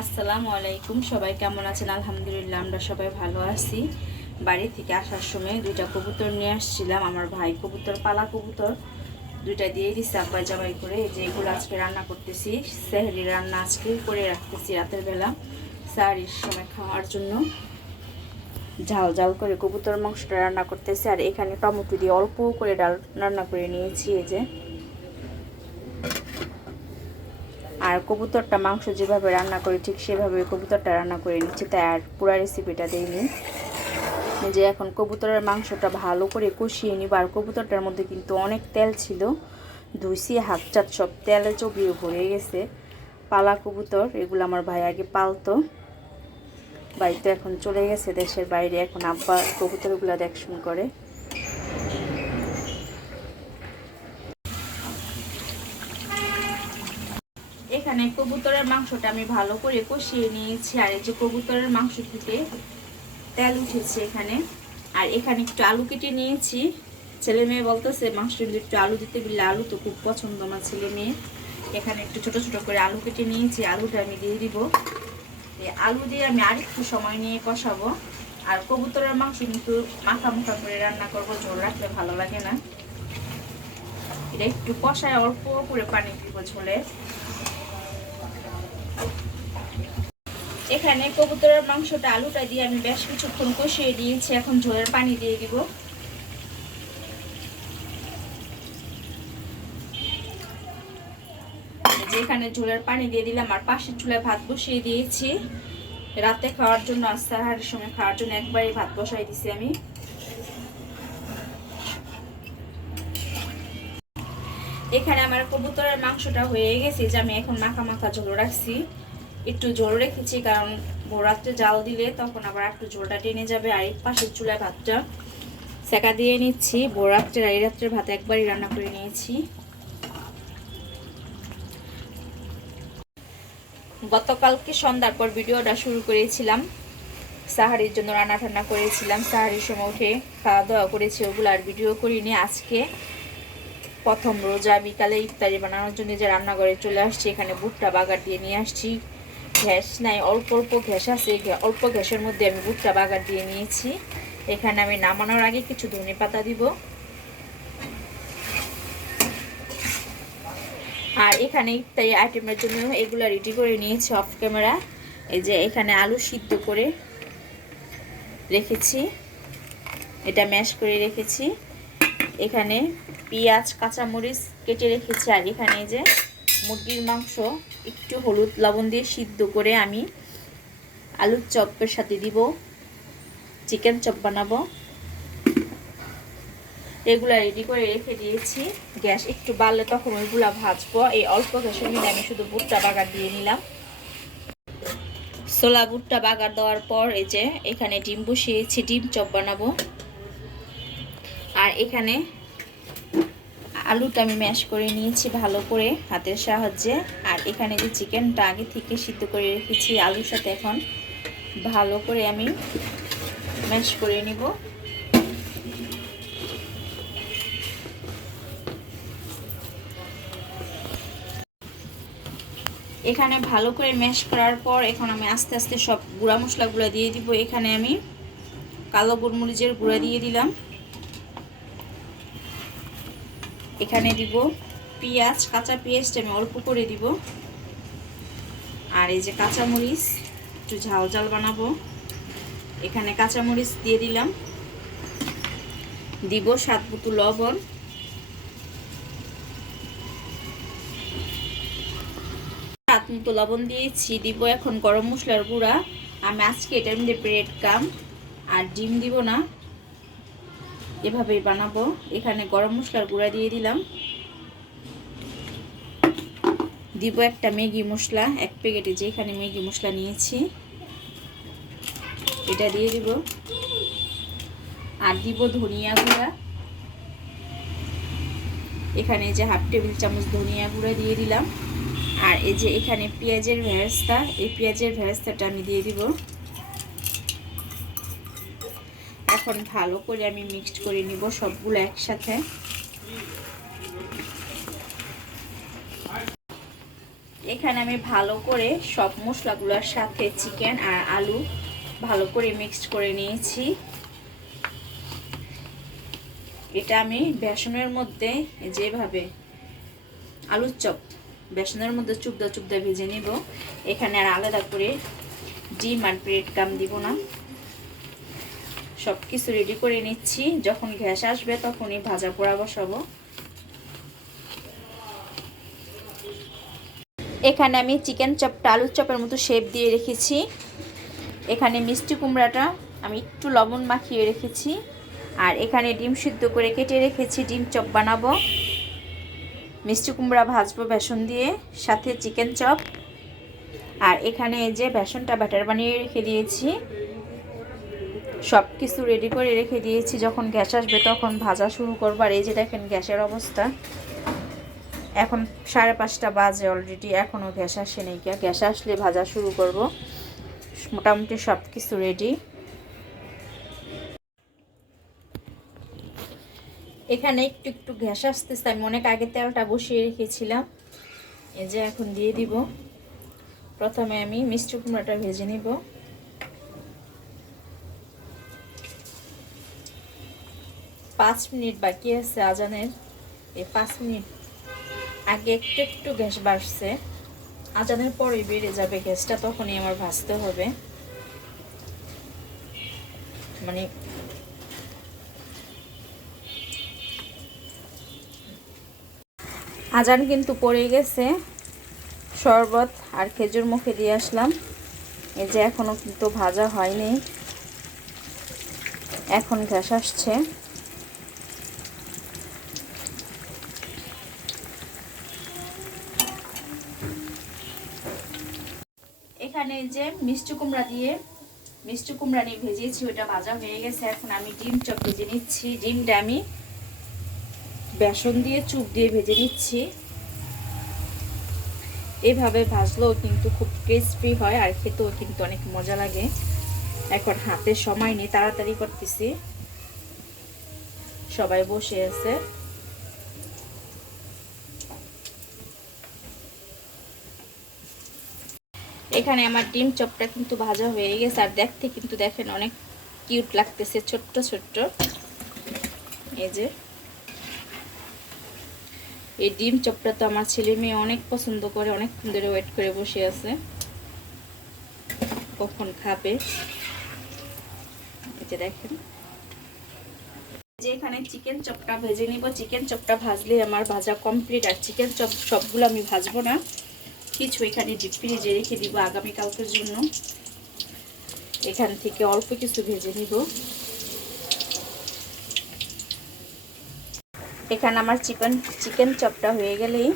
আসসালামু আলাইকুম, সবাই কেমন আছেন? আলহামদুলিল্লাহ আমরা সবাই ভালো আছি। বাড়ি থেকে আসার সময় দুইটা কবুতর নিয়ে আসছিলাম। আমার ভাই কবুতর, পালা কবুতর দুইটা দিয়ে দিচ্ছে আব্বা জামাই করে। যে এগুলো আজকে রান্না করতেছি, সেহরি রান্না আজকে করে রাখতেছি রাতের বেলা সাহারির সময় খাওয়ার জন্য। ঝাল ঝাল করে কবুতর মাংসটা রান্না করতেছি। আর এখানে টমেটো দিয়ে অল্প করে ডাল রান্না করে নিয়েছি। এই যে, আর কবুতরটা মাংস যেভাবে রান্না করি ঠিক সেভাবে কবুতরটা রান্না করে নিচ্ছি, তাই আর পুরো রেসিপিটা দিইনি। যে এখন কবুতরের মাংসটা ভালো করে কষিয়ে নিব। আর কবুতরটার মধ্যে কিন্তু অনেক তেল ছিল, ধুইছি, হাত চাত সব তেলে চবিয়ে ভরে গেছে। পালা কবুতর এগুলো আমার ভাই আগে পালতো, ভাই তো এখন চলে গেছে দেশের বাইরে। এখন আব্বা কবুতরগুলো দেখশন করে। এখানে কবুতরের মাংসটা আমি ভালো করে কষিয়ে নিয়েছি। আর এই যে কবুতরের মাংস থেকে তেল উঠেছে এখানে। আর এখানে একটু আলু কেটে নিয়েছি। ছেলে মেয়ে বলতেছে মাংসের ভিতরে একটু আলু দিতে, বললে আলু তো খুব পছন্দ আমার ছেলে মেয়ে। এখানে একটু ছোট ছোট করে আলু কেটে নিয়েছি, আলুটা আমি দিয়ে দিব। এই আলু দিয়ে আমি আরেকটু সময় নিয়ে কষাবো। আর কবুতরের মাংস কিন্তু মাখা মাখা করে রান্না করবো, ঝোল রাখলে ভালো লাগে না। এটা একটু কষায় অল্প করে পানি দিব ঝোলে। এখানে কবুতরের মাংসটা আলুটা দিয়ে আমি বেশ কিছুক্ষণ কষিয়ে দিয়েছি। এখন ঝোলের পানি দিয়ে দিব। এখানে ঝোলের পানি দিয়ে দিলাম। আর পাশের চুলায় ভাত বসিয়ে দিয়েছি রাতে খাওয়ার জন্য। আর সাহারের সময় খাওয়ার জন্য একবারই ভাত বসাই দিছি আমি। এখানে আমার কবুতরের মাংসটা হয়ে গেছে, যে আমি এখন মাখা মাখা ঝোল রাখছি। একটু ঝোল রেখেছি কারণ ভোর রাত্রে জাল দিলে তখন আবার একটু ঝোলটা টেনে যাবে। আর এই পাশের চুলায় ভাতটা সেকা দিয়ে নিচ্ছি। ভোর রাত্রে আর এই রাত্রের ভাত একবারই রান্না করে নিয়েছি। গতকালকে সন্ধ্যার পর ভিডিওটা শুরু করেছিলাম, সাহারির জন্য রান্না টান্না করেছিলাম। সাহারির সময় উঠে খাওয়া দাওয়া করেছি, ওগুলো আর ভিডিও করিনি। আজকে প্রথম রোজা, বিকালে ইফতারি বানানোর জন্য যে রান্নাঘরে চলে আসছি। এখানে ভুট্টা বাগার দিয়ে নিয়ে আসছি। ঘ্যাস নাই, অল্প অল্প ঘ্যাস আছে, অল্প ঘ্যাসের মধ্যে আমি ভুট্টা বাগার দিয়ে নিয়েছি। এখানে আমি নামানোর আগে কিছু ধনে পাতা দিব। আর এখানে ইফতারি আইটেমের জন্য এগুলো রেডি করে নিয়েছি অফ ক্যামেরা। এই যে এখানে আলু সিদ্ধ করে রেখেছি, এটা ম্যাশ করে রেখেছি। এখানে পেঁয়াজ, কাঁচামরিচ কেটে রেখেছি। আর এখানে যে মুরগির মাংস একটু হলুদ লবণ দিয়ে সিদ্ধ করে আমি আলুর চপের সাথে দিব, চিকেন চপ বানাবো। এগুলা রেডি করে রেখে দিয়েছি। গ্যাস একটু বাড়লে তখন ওইগুলা ভাজবো। এই অল্প গ্যাসের মধ্যে আমি শুধু ভুট্টা বাগার দিয়ে নিলাম। ছোলা ভুট্টা বাগার দেওয়ার পর এই যে এখানে ডিম বসিয়েছি, ডিম চপ বানাবো। আর এখানে আলুটা আমি ম্যাশ করে নিয়েছি ভালো করে হাতের সাহায্যে। আর এখানে যে চিকেনটা আগে থেকে সিদ্ধ করে রেখেছি আলুর সাথে, এখন ভালো করে আমি ম্যাশ করে নিব। এখানে ভালো করে ম্যাশ করার পর এখন আমি আস্তে আস্তে সব গুঁড়া মশলাগুলো দিয়ে দিব। এখানে আমি কালো গোলমরিচের গুঁড়া দিয়ে দিলাম। এখানে দিব পেঁয়াজ, কাঁচা পেঁয়াজটা আমি অল্প করে দিব। আর এই যে কাঁচামরিচ, একটু ঝাল ঝাল বানাবো, এখানে কাঁচামরিচ দিয়ে দিলাম। দিব স্বাদ মতো লবণ। স্বাদ মতো লবণ দিয়েছি। দিব এখন গরম মশলার গুঁড়া। আমি আজকে এটার মধ্যে ব্রেড গাম আর ডিম দিব না, এভাবেই বানাবো। এখানে গরম মশলার গুঁড়া দিয়ে দিলাম। দিব একটা ম্যাগি মশলা, এক প্যাকেটে যেখানে ম্যাগি মশলা নিয়েছি এটা দিয়ে দিব। আর দিব ধনিয়া গুঁড়া। এখানে যে হাফ টেবিল চামচ ধনিয়া গুঁড়া দিয়ে দিলাম। আর এই যে এখানে পেঁয়াজের ভেরেস্তা, এই পেঁয়াজের ভেরেস্তাটা আমি দিয়ে দিব। এখন ভালো করে আমি মিক্সড করে নিব সবগুলো একসাথে। এখানে আমি ভালো করে সব মশলাগুলোর সাথে চিকেন আর আলু ভালো করে মিক্সড করে নিয়েছি। এটা আমি বেসনের মধ্যে যেভাবে আলুর চপ বেসনের মধ্যে চুপদা চুপদা ভেজে নিব। এখানে আর আলাদা করে ডিম আর ব্রেড গাম দিব না। সব কিছু রেডি করে নিচ্ছি, যখন গ্যাস আসবে তখনই ভাজা পোড়া বসাবো। এখানে আমি চিকেন চপটা আলুর চপের মতো শেপ দিয়ে রেখেছি। এখানে মিষ্টি কুমড়াটা আমি একটু লবণ মাখিয়ে রেখেছি। আর এখানে ডিম সিদ্ধ করে কেটে রেখেছি, ডিম চপ বানাবো। মিষ্টি কুমড়া ভাজবো বেসন দিয়ে, সাথে চিকেন চপ। আর এখানে এই যে বেসনটা ব্যাটার বানিয়ে রেখে দিয়েছি, সব কিছু রেডি করে রেখে দিয়েছি। যখন গ্যাস আসবে তখন ভাজা শুরু করবো। আর এই যে দেখেন গ্যাসের অবস্থা, এখন 5:30 বাজে অলরেডি, এখনও গ্যাস আসেনি। গ্যাস আসলে ভাজা শুরু করব। মোটামুটি সব কিছু রেডি। এখানে একটু একটু গ্যাস আসতেছে, আমি অনেক আগে তেলটা বসিয়ে রেখেছিলাম। এই যে এখন দিয়ে দিব। প্রথমে আমি মিষ্টি কুমড়াটা ভেজে নিব। পাঁচ মিনিট বাকি আছে আজানের। এই 5 মিনিট আগে একটু একটু গ্যাস বাড়ছে, আজানের পরে বেড়ে যাবে গ্যাসটা, তখনই আমার ভাজতে হবে। মানে আজান কিন্তু পড়ে গেছে। শরবত আর খেজুর মুখে দিয়ে আসলাম। এই যে এখনো কিন্তু ভাজা হয়নি, এখন গ্যাস আসছে। এখানে যে মিষ্টি কুমড়া নিয়ে ভেজেছি, ওটা ভাজা হয়ে গেছে। এখন আমি ডিম চপ ভেজে নিচ্ছি। ডিমটা আমি বেসন দিয়ে চুপ দিয়ে ভেজে নিচ্ছি। এভাবে ভাজলেও কিন্তু খুব ক্রিস্পি হয়, আর খেতেও কিন্তু অনেক মজা লাগে। এখন হাতে সময় নেই, তাড়াতাড়ি করতেছি, সবাই বসে আছে। এখানে আমার ডিম চপটা কিন্তু ভাজা হয়ে গেছে। আর দেখতে কিন্তু দেখেন অনেক কিউট লাগতেছে, ছোট্ট ছোট্ট। এই যে এই ডিম চপটা তো আমার ছেলে মেয়ে অনেক পছন্দ করে, অনেক ধরে ওয়েট করে বসে আছে কখন খাবে। এই যে দেখেন, যে এখানে চিকেন চপটা ভেজে নিব। চিকেন চপটা ভাজলে আমার ভাজা কমপ্লিট। আর চিকেন চপ সবগুলো আমি ভাজবো না, কিছু এখানে ডিপ ফ্রিজে রেখে দিব আগামীকালকের জন্য। এখান থেকে অল্প কিছু ভেজে নিব। এখানে আমার চিকেন চপটা হয়ে গেলেই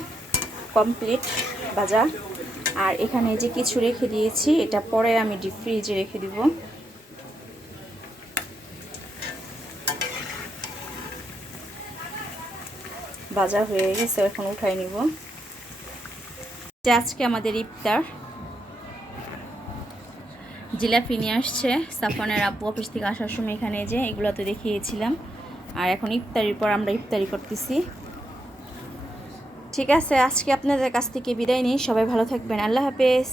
কমপ্লিট ভাজা। আর এখানে যে কিছু রেখে দিয়েছি, এটা পরে আমি ডিপ ফ্রিজে রেখে দিব। ভাজা হয়ে গেছে, এখন উঠাই নিব। আজকে আমাদের ইফতার জিলাপি নিয়ে আসছে সাফনের আব্বু অফিস থেকে আসার সময়। এখানে যে এগুলো তো দেখিয়েছিলাম। আর এখন ইফতারির পর আমরা ইফতারি করতেছি। ঠিক আছে, আজকে আপনাদের কাছ থেকে বিদায় নিই। সবাই ভালো থাকবেন, আল্লাহ হাফেজ।